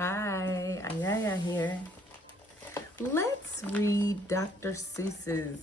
Hi, Ayaya here. Let's read Dr. Seuss's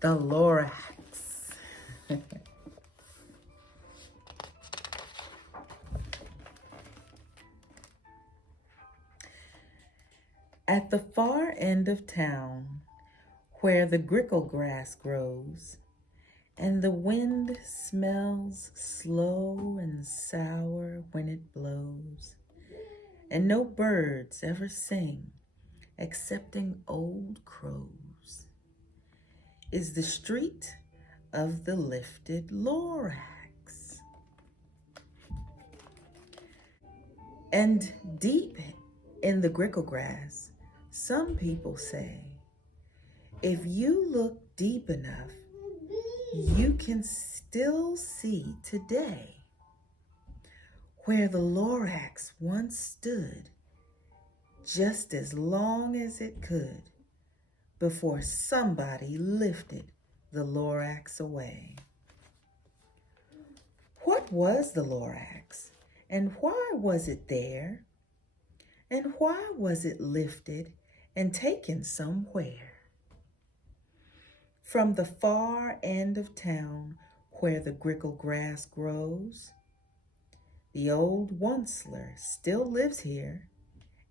The Lorax. At the far end of town, where the grickle grass grows, and the wind smells slow and sour when it blows, and no birds ever sing excepting old crows, is the street of the lifted Lorax. And deep in the grickle grass, some people say, if you look deep enough, you can still see today where the Lorax once stood, just as long as it could before somebody lifted the Lorax away. What was the Lorax, and why was it there? And why was it lifted and taken somewhere? From the far end of town where the grickle grass grows, the old onceler still lives here.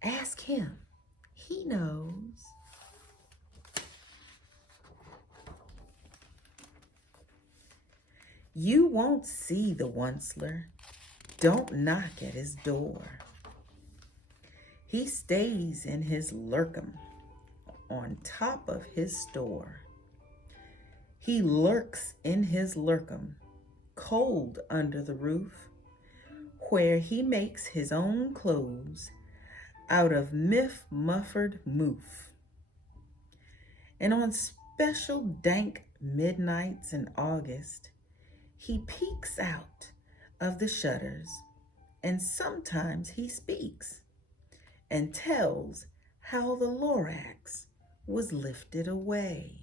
Ask him, he knows. You won't see the onceler. Don't knock at his door. He stays in his lurkum on top of his store. He lurks in his lurkum, cold under the roof, where he makes his own clothes out of muffered moof. And on special dank midnights in August, he peeks out of the shutters, and sometimes he speaks and tells how the Lorax was lifted away.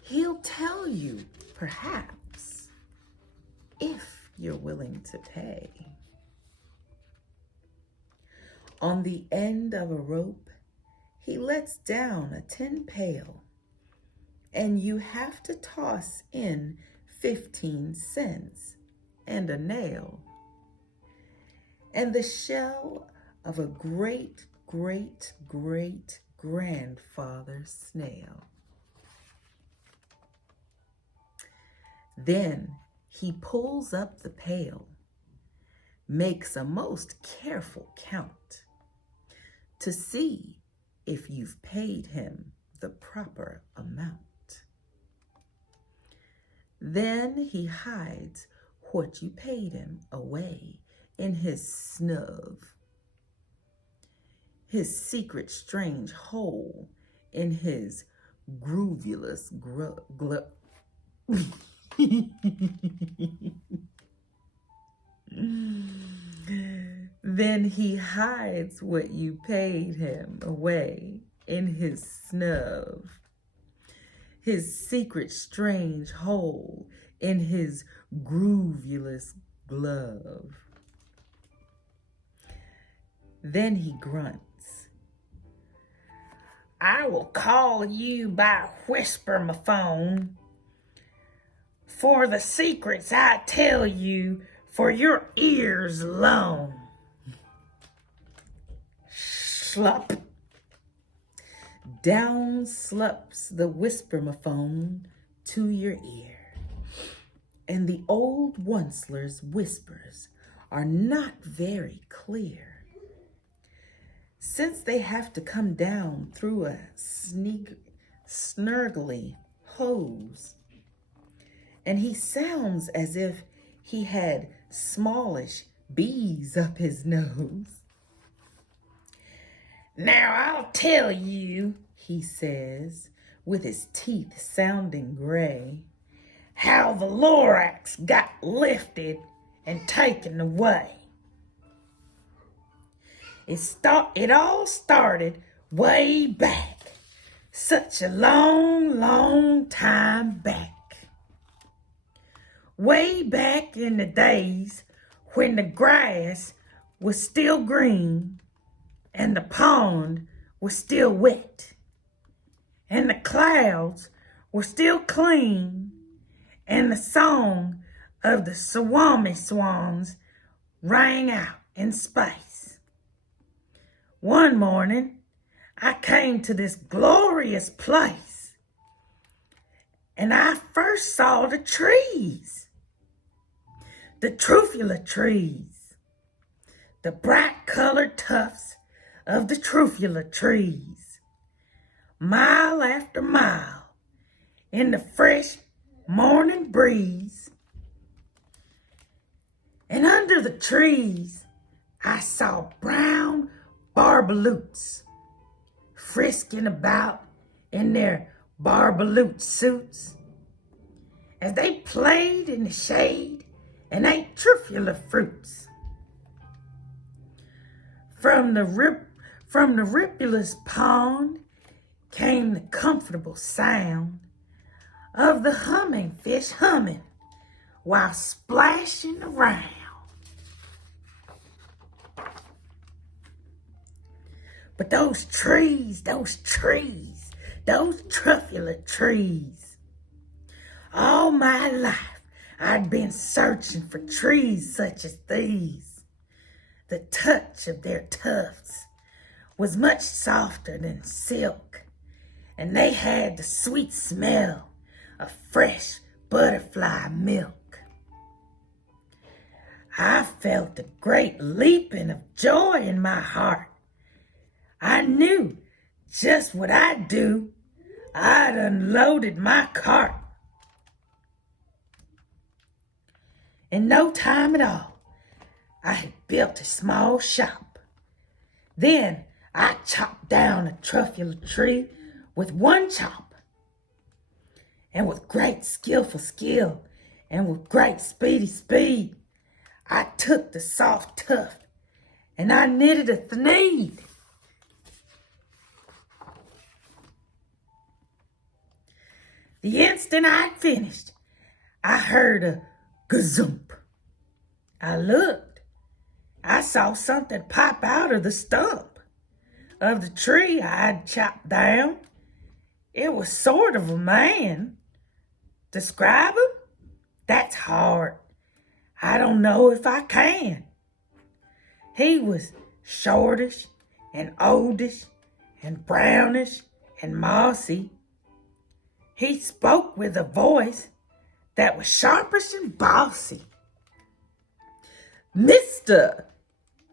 He'll tell you, perhaps, if you're willing to pay. On the end of a rope, he lets down a tin pail, and you have to toss in 15 cents and a nail, and the shell of a great, great, great grandfather snail. Then he pulls up the pail, makes a most careful count to see if you've paid him the proper amount. Then he hides what you paid him away in his snub, his secret strange hole in his groovulous Then he hides what you paid him away in his snub, his secret strange hole in his groovulous glove. Then he grunts, I will call you by whisper my phone, for the secrets I tell you for your ears alone. Slop. Down slups the whispermaphone to your ear, and the old onceler's whispers are not very clear, since they have to come down through a snurgly hose, and he sounds as if he had smallish bees up his nose. Now I'll tell you, he says, with his teeth sounding gray, how the Lorax got lifted and taken away. It all started way back, such a long, long time back. Way back in the days when the grass was still green, and the pond was still wet, and the clouds were still clean, and the song of the Swami swans rang out in space. One morning, I came to this glorious place, and I first saw the trees, the truffula trees, the bright-colored tufts of the truffula trees, mile after mile, in the fresh morning breeze. And under the trees, I saw brown barbaloots frisking about in their barbaloot suits as they played in the shade and ate truffula fruits. From the ripulous pond came the comfortable sound of the humming fish humming while splashing around. But those truffula trees, all my life I'd been searching for trees such as these. The touch of their tufts was much softer than silk, and they had the sweet smell of fresh butterfly milk. I felt a great leaping of joy in my heart. I knew just what I'd do. I'd unloaded my cart. In no time at all, I had built a small shop. Then I chopped down a truffula tree with one chop. And with great skillful skill and with great speedy speed, I took the soft tuft and I knitted a thneed. The instant I'd finished, I heard a gazoomp. I looked. I saw something pop out of the stump of the tree I'd chopped down. It was sort of a man. Describe him? That's hard. I don't know if I can. He was shortish and oldish and brownish and mossy. He spoke with a voice that was sharpish and bossy. "Mister,"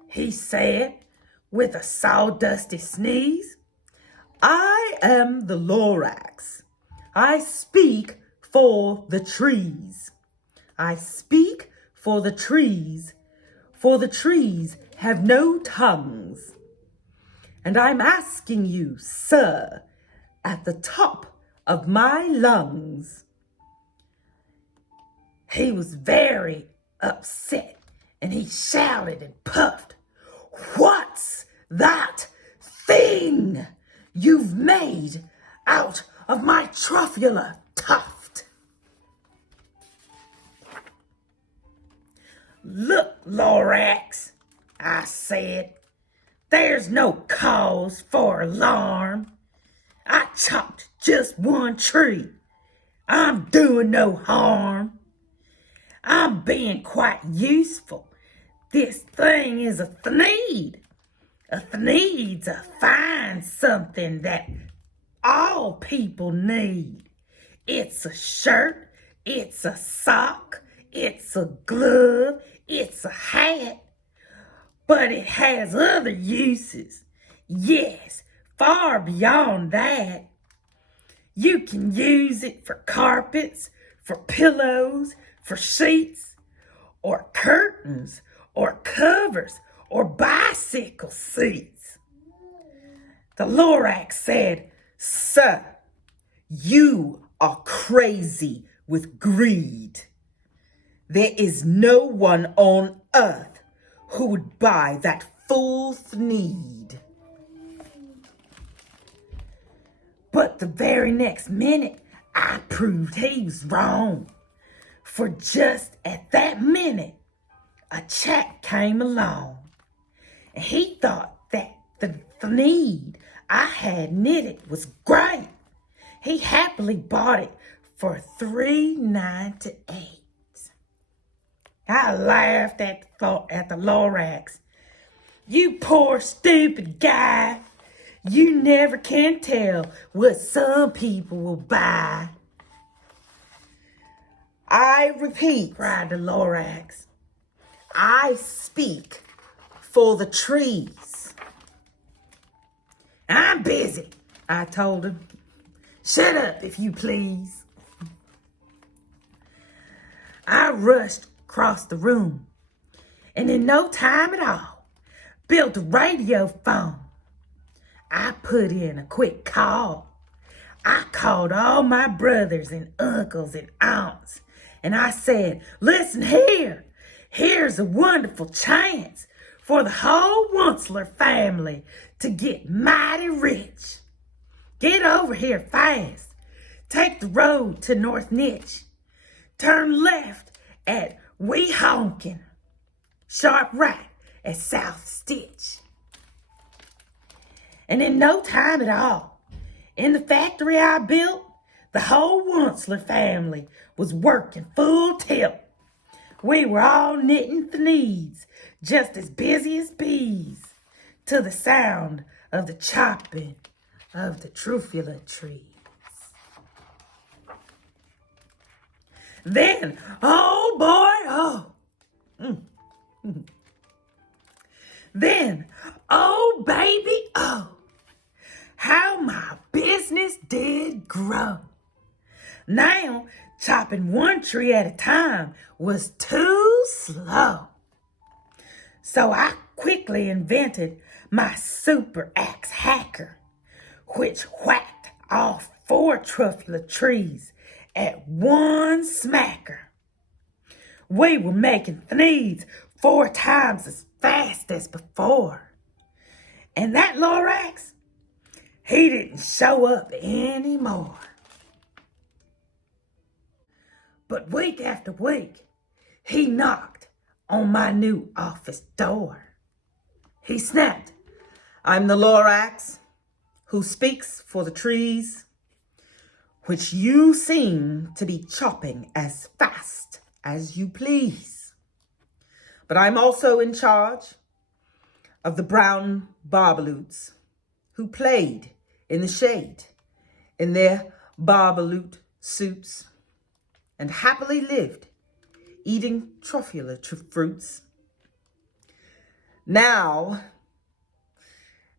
he said with a sawdusty sneeze, "I am the Lorax. I speak for the trees. I speak for the trees have no tongues. And I'm asking you, sir, at the top of my lungs." He was very upset and he shouted and puffed, "What's that thing you've made out of my truffula tuft?" "Look, Lorax," I said, "there's no cause for alarm. I chopped just one tree. I'm doing no harm. I'm being quite useful. This thing is a thneed. A thneed's a fine something that all people need. It's a shirt, it's a sock, it's a glove, it's a hat. But it has other uses. Yes, far beyond that. You can use it for carpets, for pillows, for sheets, or curtains, or covers, or bicycle seats." The Lorax said, "Sir, you are crazy with greed. There is no one on earth who would buy that fool's need." But the very next minute, I proved he was wrong. For just at that minute, a chap came along. and he thought that the need I had knitted was great. He happily bought it for $3.98. I laughed at the Lorax. You poor stupid guy. You never can tell what some people will buy. I repeat, cried the Lorax, I speak for the trees. I'm busy, I told him. Shut up, if you please. I rushed across the room, and in no time at all, built a radio phone. I put in a quick call. I called all my brothers and uncles and aunts, and I said, listen here, here's a wonderful chance for the whole Wunsler family to get mighty rich. Get over here fast. Take the road to North Nitch. Turn left at Weehonkin. Sharp right at South Stitch. And in no time at all, in the factory I built, the whole Wunsler family was working full tilt. We were all knitting the needs, just as busy as bees, to the sound of the chopping of the truffula trees. Then, oh boy, Then, oh baby, oh, how my business did grow. Now, chopping one tree at a time was too slow. So I quickly invented my super axe hacker, which whacked off 4 truffula trees at one smacker. We were making thneeds 4 times as fast as before. And that Lorax, he didn't show up anymore. But week after week, he knocked on my new office door. He snapped, I'm the Lorax who speaks for the trees, which you seem to be chopping as fast as you please. But I'm also in charge of the brown barbaloots who played in the shade in their barbaloot suits and happily lived eating truffula fruits. Now,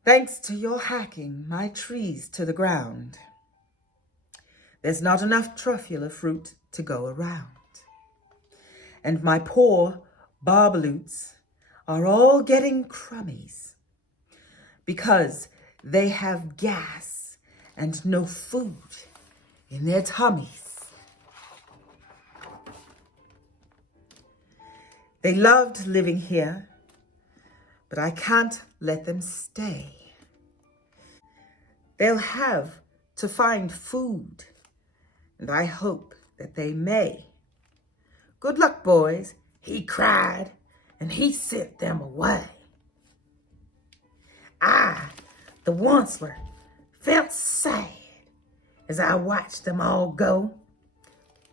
thanks to your hacking my trees to the ground, there's not enough truffula fruit to go around. And my poor barbaloots are all getting crummies because they have gas and no food in their tummies. They loved living here, but I can't let them stay. They'll have to find food, and I hope that they may. Good luck, boys, he cried, and he sent them away. I, the Wunsler, felt sad as I watched them all go.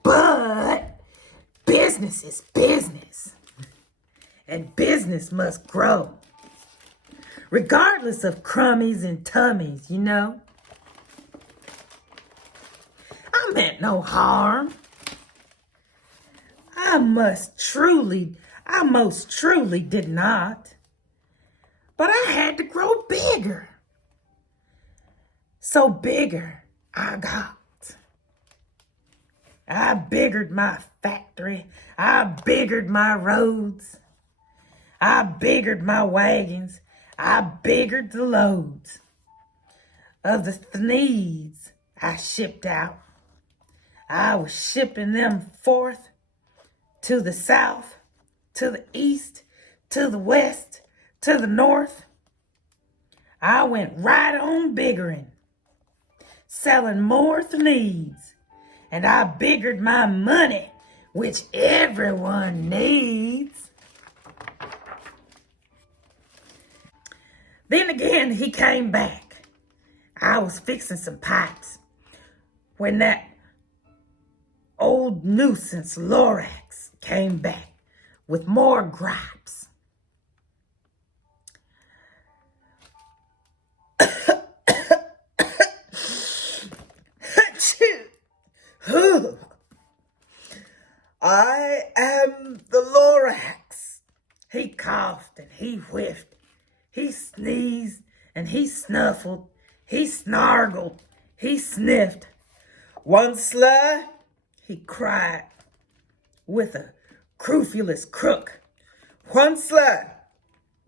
But business is business, and business must grow, regardless of crummies and tummies, you know. I meant no harm. I most truly did not. But I had to grow bigger. So bigger I got. I biggered my factory. I biggered my roads. I biggered my wagons. I biggered the loads of the thneeds I shipped out. I was shipping them forth to the south, to the east, to the west, to the north. I went right on biggering, selling more thneeds, and I biggered my money, which everyone needs. Then again, he came back. I was fixing some pipes when that old nuisance Lorax came back with more gripes. I am the Lorax. He coughed and he whiffed. He sneezed and he snuffled. He snargled. He sniffed. Once-ler, he cried with a crufulous crook. Once-ler,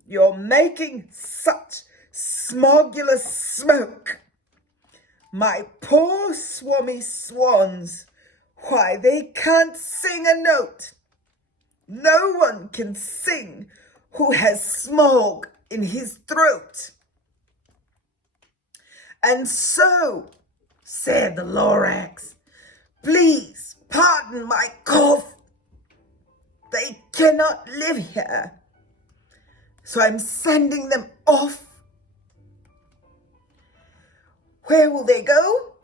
you're making such smogulous smoke. My poor swummy swans, why, they can't sing a note. No one can sing who has smog in his throat. And so, said the Lorax, please pardon my cough. They cannot live here, so I'm sending them off. Where will they go?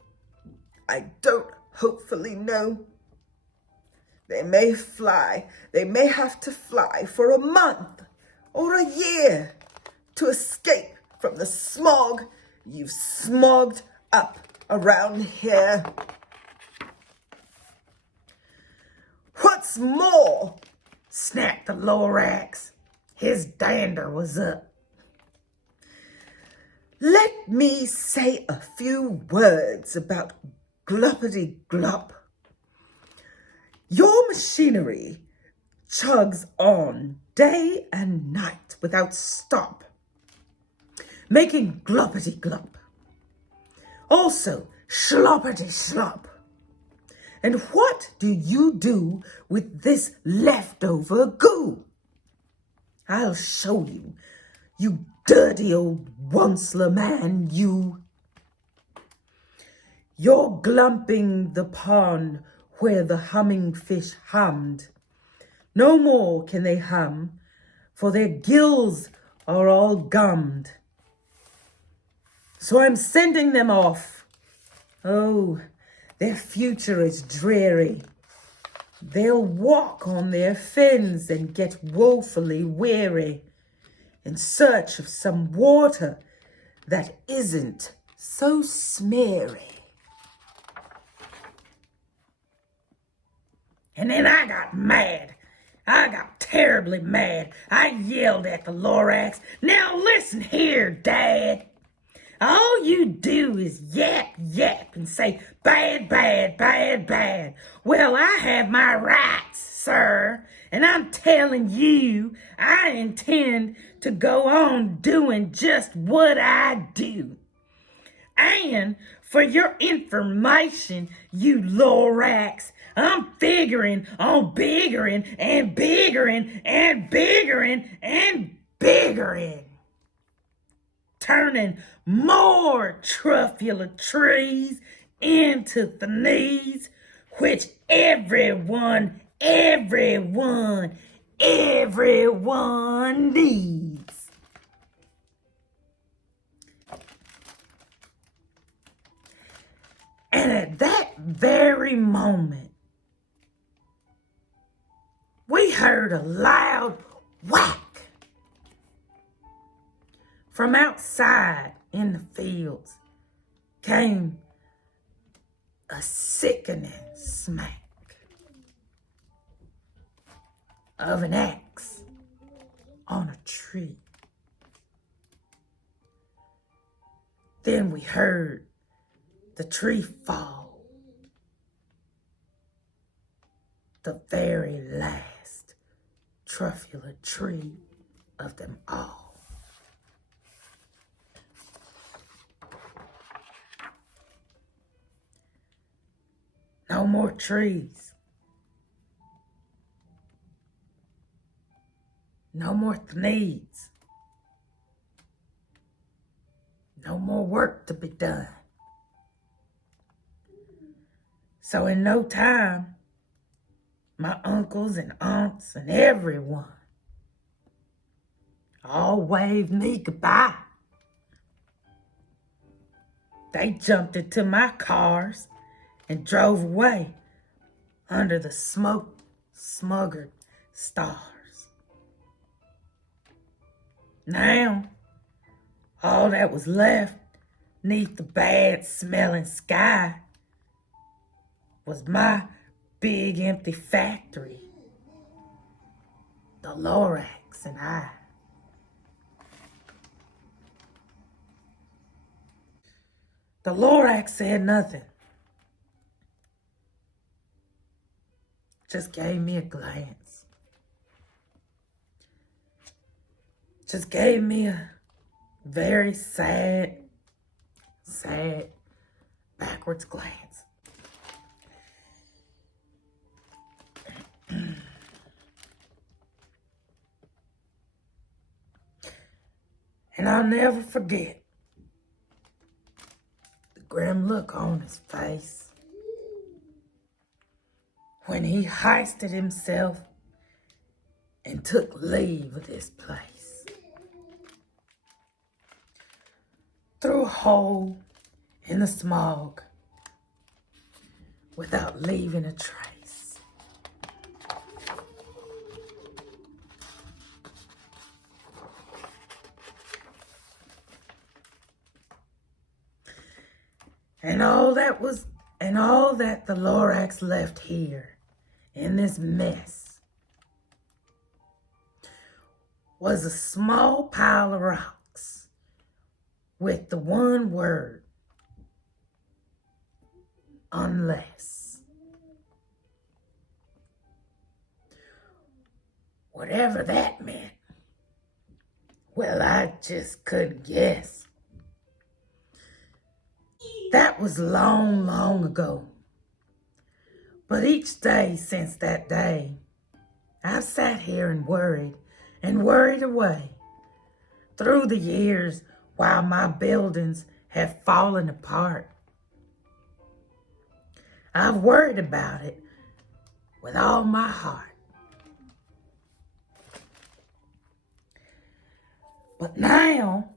I don't hopefully know. They may fly. They may have to fly for a month or a year to escape from the smog you've smogged up around here. What's more, snapped the Lorax. His dander was up. Let me say a few words about Gloppity-Glop. Your machinery chugs on day and night without stop, making gloppity-glop. Also, sloppity-slop. And what do you do with this leftover goo? I'll show you, you dirty old once-ler man, you. You're glumping the pond where the humming fish hummed. No more can they hum, for their gills are all gummed. So I'm sending them off. Oh, their future is dreary. They'll walk on their fins and get woefully weary in search of some water that isn't so smeary. And then I got mad. I got terribly mad. I yelled at the Lorax, now listen here, Dad. All you do is yap, yap, and say, bad, bad, bad, bad. Well, I have my rights, sir, and I'm telling you, I intend to go on doing just what I do. And for your information, you Lorax, I'm figuring on biggering and biggering and biggering and biggering. Turning more truffula trees into the knees, which everyone needs. And at that very moment, we heard a loud whack. From outside in the fields came a sickening smack of an axe on a tree. Then we heard the tree fall, the very last truffula tree of them all. No more trees. No more needs. No more work to be done. So in no time, my uncles and aunts and everyone all waved me goodbye. They jumped into my cars and drove away under the smoke-smuggered stars. Now, all that was left neath the bad-smelling sky was my big empty factory, the Lorax and I. The Lorax said nothing, just gave me a glance, just gave me a very sad, backwards glance. And I'll never forget the grim look on his face when he hoisted himself and took leave of this place. Through a hole in the smog without leaving a trace. And all that the Lorax left here in this mess was a small pile of rocks with the one word, unless. Whatever that meant, well, I just couldn't guess. That was long, long ago. But each day since that day, I've sat here and worried away through the years while my buildings have fallen apart. I've worried about it with all my heart. But now,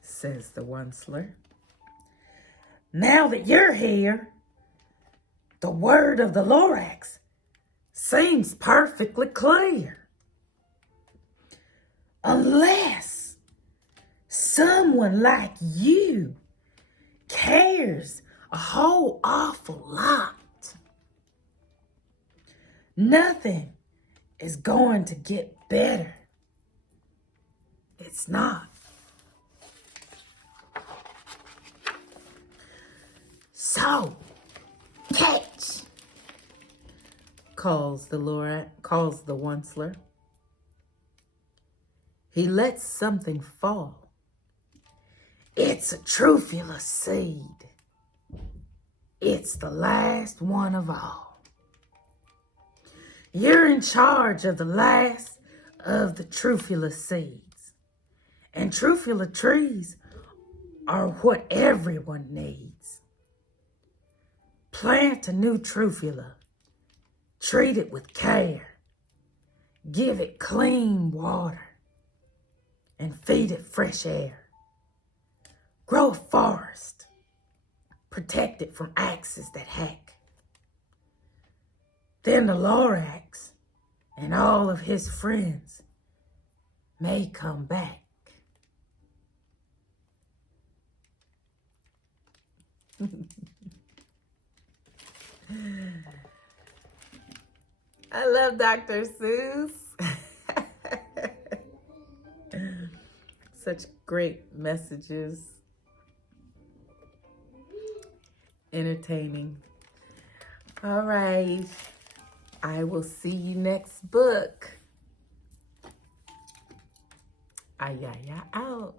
says the Onceler, now that you're here, the word of the Lorax seems perfectly clear. Unless someone like you cares a whole awful lot, nothing is going to get better. It's not. So, catch, calls the Onceler. He lets something fall. It's a truthful seed. It's the last one of all. You're in charge of the last of the truthful seeds. And truthful trees are what everyone needs. Plant a new truthula. Treat it with care. Give it clean water. And feed it fresh air. Grow a forest. Protect it from axes that hack. Then the Lorax and all of his friends may come back. I love Dr. Seuss. Such great messages. Entertaining. All right. I will see you next book. Ay, ay, ay, out.